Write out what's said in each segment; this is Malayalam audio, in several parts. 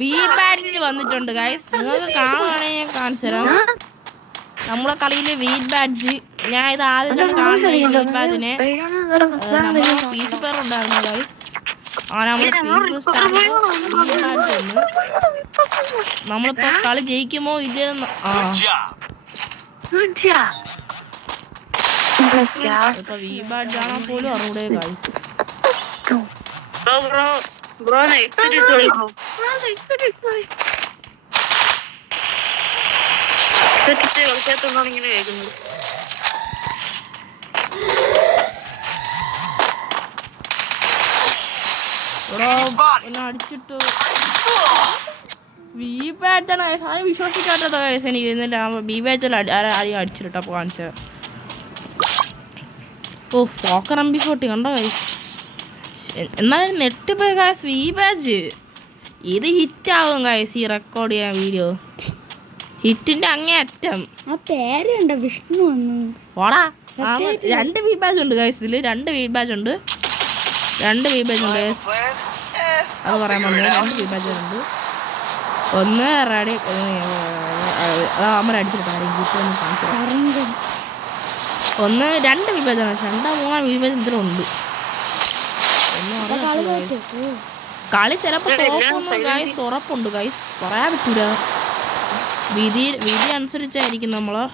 വി ബാഡ്ജ് വന്നിട്ടുണ്ട് ഗൈസ്. നിങ്ങൾക്ക് കാണുവാണെങ്കിൽ ഞാൻ കാണിച്ചു തരാം. നമ്മളെ കളിയിലെ വീറ്റ് ബാഡ്ജ്. ഞാൻ ഇത് ആദ്യം കാണുന്ന വീറ്റ് ബാഡ്ജിനെ നമ്മളെ പീസ് പേർ ഉണ്ടായിരുന്നു ഗൈസ്. നമ്മളിപ്പോ കളി ജയിക്കുമോ ഇല്ലെന്ന് ഇപ്പൊ വി ബാഡ്ജ് ആണോ പോലും അറിയൂടെ ഗൈസ്. അടിച്ചിട്ടു വി ബാഡ്ജാണ് ആരും വിശ്വസിക്കാത്തത് കേസ്. എനിക്ക് എന്നിട്ട് വി ബാഡ്ജിൽ ആരെയും അടിച്ചിട്ടപ്പോ കാണിച്ചത്. ഓ ഫോക്കർ MP40 കണ്ടോ ഗൈസ്. എന്നാലും നെട്ടിപ്പോയി ഗൈസ്. വി ബാഡ്ജ് ഇത് ഹിറ്റാവും ഗൈസ്. ഈ റെക്കോർഡ് ചെയ്യാൻ വീഡിയോ ഹിറ്റിന്റെ അങ്ങേ അറ്റം. ആ പേരുണ്ട് വിഷ്ണു വന്നു ഓടാ. 2 വി ബാഡ്ജ് ഉണ്ട് ഗൈസ്. ഇതില് 2 വി ബാഡ്ജ് ഉണ്ട്. 2 വി ബാഡ്ജ് ഉണ്ട് ഗൈസ്. അത് പറയാൻ പറഞ്ഞു. 2 വി ബാഡ്ജ് ഉണ്ട്. ഒന്ന് റെഡി അമ്മ അടിച്ചിട്ട് ഒന്ന് 2 വി ബാഡ്ജാണ്. 2 3 വി ബാഡ്ജ് ഇതിലും ഉണ്ട്. കളി ചിലപ്പോ തോക്കുന്നു ഗൈസ്. ഉറപ്പുണ്ട് ഗൈസ്. പറയാൻ പറ്റൂല. വിധി അനുസരിച്ചായിരിക്കും നമ്മളെ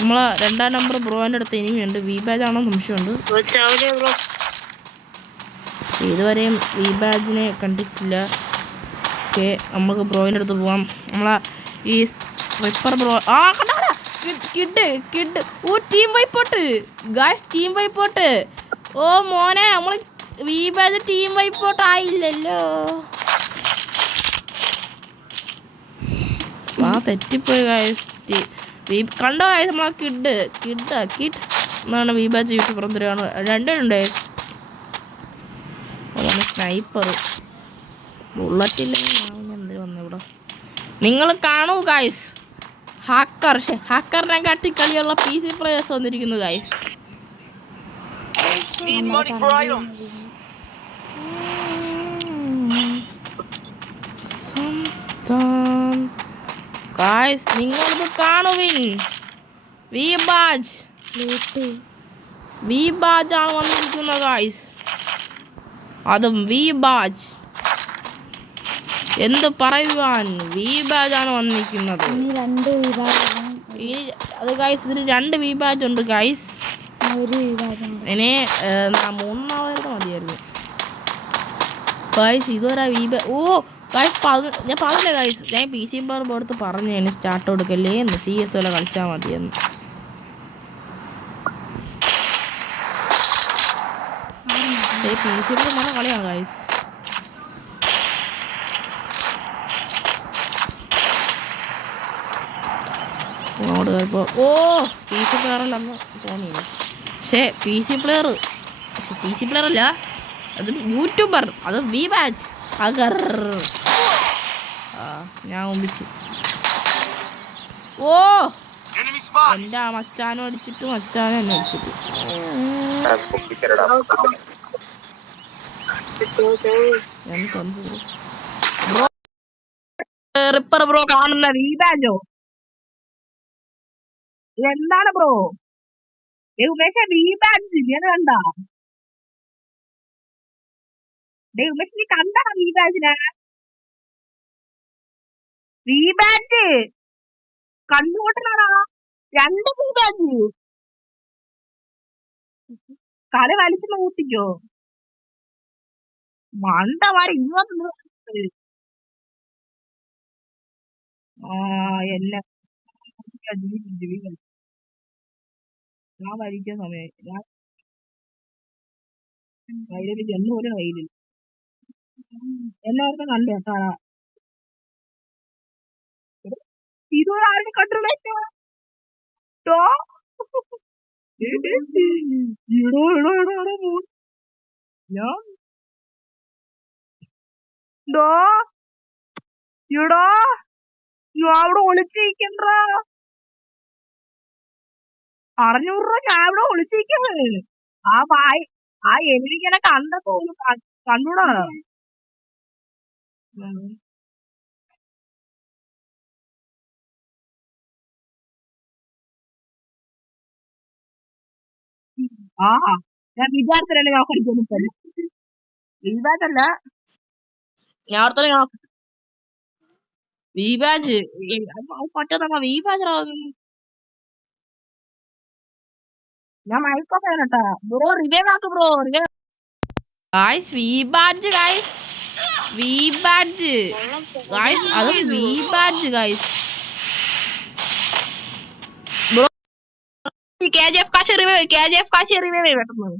2ാം നമ്പർ ബ്രോന്റെ അടുത്ത് ഇനിയുണ്ട്. വി ബാഡ്ജ് ആണോ സംശയമുണ്ട്. ഇതുവരെയും വി ബാഡ്ജിനെ കണ്ടിട്ടില്ല. ഓക്കെ നമുക്ക് ബ്രോയിൻ്റെ അടുത്ത് പോവാം. നമ്മളെ ഈ റിപ്പർ ബ്രോ കിഡ് ഓ ടീം വൈപ്പോട്ട് ഗായ്സ്. ടീം വൈപ്പോട്ട്. ഓ മോനെ നമ്മൾ വി ബാഡ്ജ് ടീം വൈപ്പോട്ട് ആയില്ലല്ലോ. തെറ്റിപ്പോയി ഗായ്സ്. കണ്ടോ ഗായ്സ് നമ്മളെ കിഡ് എന്നാണ് വി ബാഡ്ജ് യൂട്യൂബർ എന്തിനാണ് 2 ഉണ്ട്. സ്നൈപ്പർ ബുള്ളറ്റ് ഇല്ലെങ്കിൽ എന്ത് വന്നു ഇവിടെ. നിങ്ങൾ കാണൂ ഗായ്സ്. ഹാക്കറിനെ കാട്ടി കളിയുള്ള PC പ്ലേയേഴ്സ് വന്നിരിക്കുന്നു ഗായ്സ്. ഗായ്സ് നിങ്ങളിത് കാണുവിൻ. വി ബാഡ്ജ് ആണ് വന്നിരിക്കുന്നത് ഗായ്സ്. അതും വി ബാഡ്ജ്. എന്ത് പറയുവാൻ. വി ബാഡ്ജ് ആണ് വന്നിരിക്കുന്നത്. അത് ഗായ്സ് ഇതിന് 2 വി ബാഡ്ജ് ഉണ്ട് ഗായ്സ്. ഇനി 3 മതിയായിരുന്നു ഗായ്സ്. ഇതുവരെ വി ബാഡ്ജ്. ഓ ഗായ്സ് ഞാൻ പറഞ്ഞില്ല ഗായ്സ്. ഞാൻ PC എടുത്ത് പറഞ്ഞു എന്നെ സ്റ്റാർട്ട് കൊടുക്കല്ലേ എന്ന്. CS വല്ല കളിച്ചാൽ മതിയെന്ന്. PC നല്ല കളിയാണ് ഗായ്സ്. ഓ PC പ്ലെയറല്ലെന്ന് തോന്നിയില്ല. പക്ഷേ PC പ്ലെയർ അല്ല. അത് യൂട്യൂബർ. അത് വി ബാഡ്ജ്. ഞാൻ ഒമ്പിച്ച്. ഓ എൻ്റെ മച്ചാനും അടിച്ചിട്ട് മച്ചാനും എന്നെ അടിച്ചിട്ട്. റിപ്പർ ബ്രോ കാണുന്ന വി ബാഡ്ജോ എന്താണ് ബ്രോ? ഉമേഷ വി ബാഡ്ജ് ഞാൻ കണ്ടാ. ഉമേഷ് നീ കണ്ടാ വി ബാഡ്ജിനെ? വി ബാഡ്ജ് കണ്ണുകൊട്ടനാടാ. 2 വി ബാഡ്ജ്. കളി വലിച്ചു കൂട്ടിക്കോ മണ്ടമാരി. ഇങ്ങോട്ട് എന്നെ ഞാൻ വലിക്കാൻ സമയമായി. ഞാൻ വയലിൽ ചെന്ന് പോലെ വയലിൽ എല്ലാവർക്കും കണ്ടു കേട്ടാ. ഇതൊരാളുടെ കണ്ടിട്ടോ. അവിടെ ഒളിച്ചിരിക്കണ്ട. 600 രൂപ ഞാൻ ഇവിടെ ഒളിച്ചിരിക്കുന്നത്. ആ എനിക്കിങ്ങനെ കണ്ടപ്പോലും കണ്ടൂടാ. ഉം. ആ ഞാൻ വിചാരിച്ചല്ലേ ഞാൻ പഠിക്കുന്നു വിഭാജല്ല ഞാൻ ഓർത്തത് ഞാൻ വിഭാജ് പറ്റത്തമ്മ വിഭാജ് ഞാൻ മൈക്കോ ഫാനട്ടാ ബ്രോ റിവൈവ് ആക്ക് bro revive guys V badge guys V badge guys അതും V badge guys bro KGF കാശ് റിവൈവ് KGF കാശ് റിവൈവ് പെട്ടെന്ന്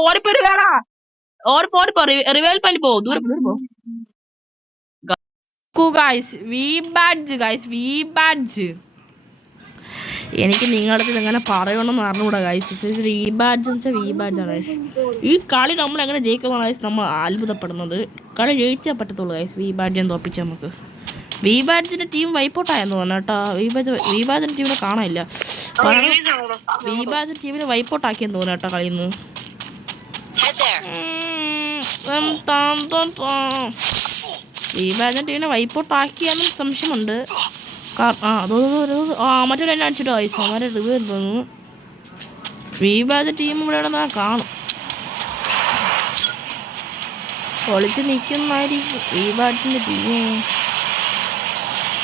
ഓടിപ്പോ റിവേടാ ഓടിപ്പോ റിവൈവ് പണി പോ ദൂരം പോ guys V badge guys V badge എനിക്ക് നിങ്ങളുടെ എങ്ങനെ പറയണമെന്ന് അറിഞ്ഞുകൂടാ ഗൈസ് വി ബാഡ്ജ് എന്ന് വെച്ചാൽ വി ബാഡ്ജാണ് ഗൈസ് ഈ കളി നമ്മൾ എങ്ങനെ ജയിക്കുന്ന ഗൈസ് നമ്മൾ അത്ഭുതപ്പെടുന്നത് കളി ജയിച്ചേ പറ്റത്തുള്ളൂ ഗൈസ് വി ബാഡ്ജിനെ തോപ്പിച്ച് നമുക്ക് വി ബാഡ്ജിന്റെ ടീം വൈപ്പൗട്ടായെന്ന് തോന്നുന്നു കേട്ടോ വി ബാഡ്ജിന്റെ ടീമിനെ കാണാനില്ല വി ബാഡ്ജിന്റെ ടീമിനെ വൈപ്പൗട്ടാക്കിയെന്ന് തോന്നുന്നു കേട്ടോ കളിയിൽ നിന്ന് വി ബാഡ്ജിന്റെ ടീമിനെ വൈപ്പൗട്ടാക്കിയാലും സംശയമുണ്ട് മറ്റൊരു എന്നെ അടിച്ചിട്ട് വയസ്സ് അവരെ റിവ്യൂ തോന്നുന്നു വീബാജ് ടീം ഇവിടെ കാണും പൊളിച്ച് നിൽക്കുന്നതായിരിക്കും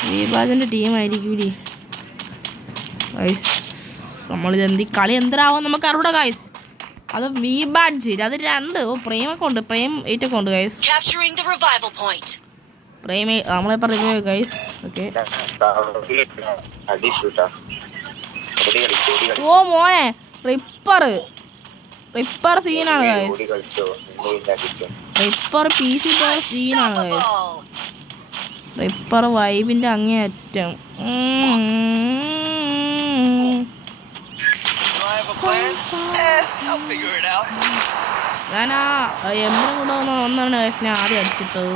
വീബാജിന്റെ ടീമായിരിക്കും ഗൈസ് നമ്മളിത് കളി എന്തരാവും നമുക്ക് അറിവിടെ ഗൈസ് അത് വീബാഡ്ജ് അത് രണ്ട് പ്രേമൊക്കെ ഉണ്ട് പ്രേം 8 ഒക്കെ ഉണ്ട് ഗൈസ് പ്രേമി നമ്മളെ പറയുക ഗൈസ് ഓക്കെ ഓ മോനെ റിപ്പർ സീനാണ് ഗൈസ് റിപ്പർ PC സീനാണ് ഗൈസ് റിപ്പർ വൈബിന്റെ അങ്ങേയറ്റം ഞാൻ ആ എമ്പറും കൂടെ ഒന്നാണ് ഗൈസ് ഞാൻ ആദ്യം അടിച്ചിട്ടത്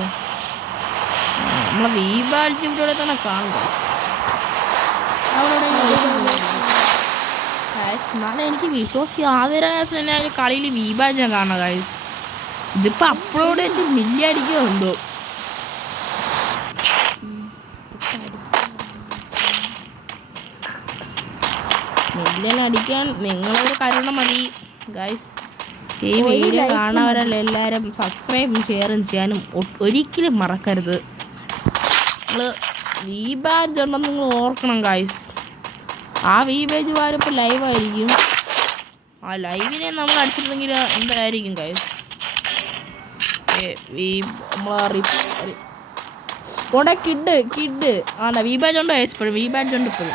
നമ്മളെ വീബാഡ്ജ് ഇവിടെ തന്നെ കാണും എന്നാലും എനിക്ക് വിശ്വസിക്കുക ആദ്യ കളിയിൽ വീബാഡ്ജ് ഞാൻ കാണാം ഗൈസ് ഇതിപ്പോ അപ്ലോഡ് ചെയ്തിട്ട് മില്യ അടിക്കോ എന്തോ മില്യൻ അടിക്കാൻ നിങ്ങളൊരു കരുണ മതി ഗൈസ് ഈ വീഡിയോ കാണാവരല്ല എല്ലാവരും സബ്സ്ക്രൈബും ഷെയറും ചെയ്യാനും ഒരിക്കലും മറക്കരുത് വീബാജ് ഉണ്ടെന്ന് നിങ്ങൾ ഓർക്കണം ഗൈസ് ആ വീബാജ് വാരിപ്പോൾ ലൈവായിരിക്കും ആ ലൈവിനെ നമ്മൾ അടിച്ചിട്ടുണ്ടെങ്കിൽ എന്തായിരിക്കും ഗൈസ് കൊണ്ടേ കിഡ് ആണ്ടാ വീബാജ് ഉണ്ട് ഗൈസ് ഇപ്പോഴും വീബാജ് ഉണ്ട് ഇപ്പോഴും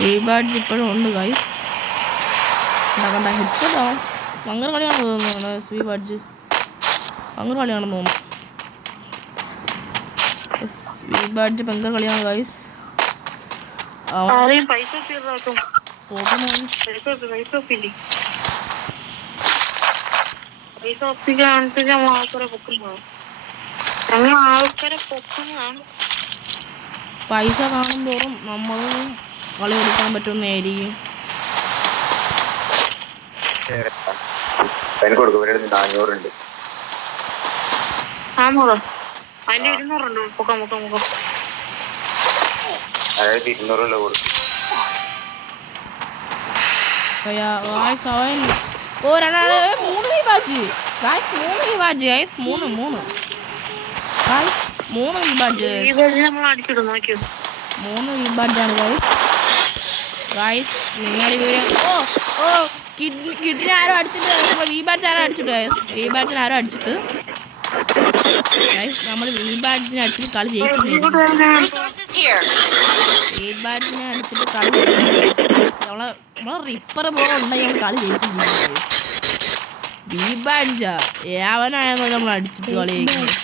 വീബാജ് ഇപ്പോഴും ഉണ്ട് ഗൈസ് കണ്ട ഹെഡ്സെറ്റ് ആവും ഭയങ്കര കളിയാണെന്ന് തോന്നുന്നു വീബാജ് ഭയങ്കര കളിയാണെന്ന് തോന്നുന്നു വീബാഡ്ജ് ഭയങ്കര കളിയാണ് ഗൈസ് പൈസ കാണും തോറും നമ്മളും കളി കൊടുക്കാൻ പറ്റുന്നതായിരിക്കും മൂന്ന് വിഭാജ് വിഭാജാണ് ഗൈസ് നിങ്ങൾ കിഡിനെ ആരോ അടിച്ചിട്ട് വിഭാജ് ആരോ അടിച്ചിട്ട് വിഭാജിനെ ആരോ അടിച്ചിട്ട് നമ്മൾ വീബാഡിനെ അടിച്ചിട്ട് കളി ജയിക്കുന്നില്ല വീബാഡിനെ അടിച്ചിട്ട് കളി ജയിക്കുന്നില്ല നമ്മളെ റിപ്പർ പോലെ ഉണ്ടെങ്കിൽ നമ്മൾ കളി ജയിക്കുന്നില്ല വീബാഡിജാ ഏവനായെന്ന് നമ്മൾ അടിച്ചിട്ട് കളി ജയിക്കുന്നു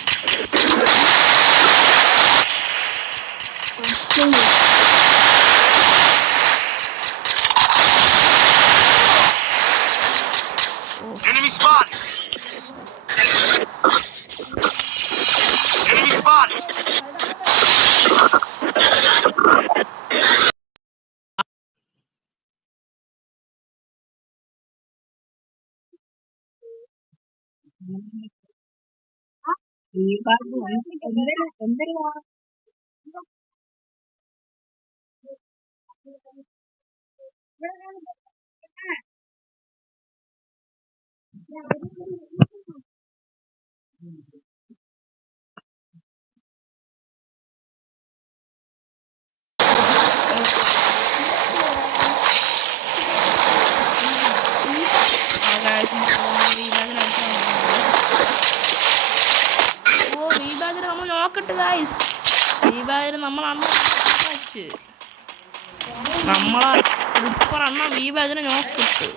ഓ വീബാജിനെ നമ്മൾ നോക്കട്ടെ ഗൈസ്. വീബാജിനെ നമ്മൾ അണ്ണ നമ്മളെ റിപ്പർ അണ്ണ വീബാജിനെ നോക്കിട്ട്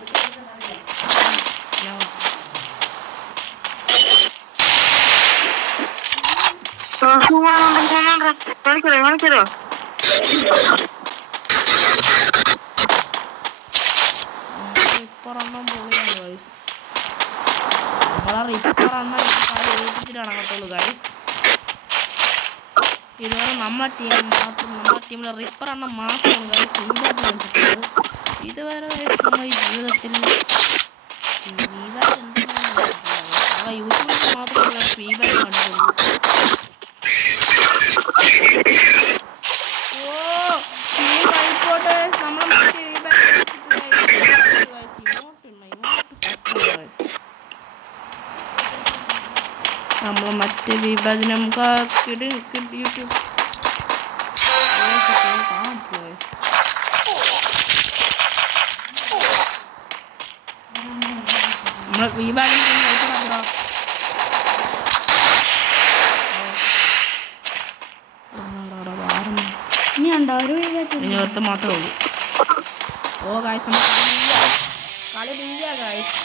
റിപ്പറെണ്ണം പൊളിയാണ് ഗൈസ്. നമ്മളെ റിപ്പറെണ്ണം ഏൽപ്പിച്ചിട്ടാണ് കേട്ടുള്ളൂ ഗൈസ്. ഇതുവരെ നമ്മുടെ ടീമിലെ റിപ്പറെണ്ണം മാത്രമാണ് ഗൈസ് വീബാജ് കണ്ടിട്ടുള്ളത്. ഇതുവരെ ഗൈസ് നമ്മുടെ ഈ ജീവിതത്തിൽ വീബാജ് എന്താണ് യൂട്യൂബിൽ മാത്രമേ ഗൈസ് വീബാജ് കണ്ടിട്ടുള്ളൂ. നമ്മൾ മറ്റേ വീബാജിനെ നമുക്ക് യൂട്യൂബ് നമ്മളെ വീബാജിനെ ഇനി ഉണ്ടോ ഒരു വീബാജ്? ഇനി ഒത്ത മാത്രമേ ഉള്ളൂ. ഓ ഗായ്സ് കളി ഗായ്സ്.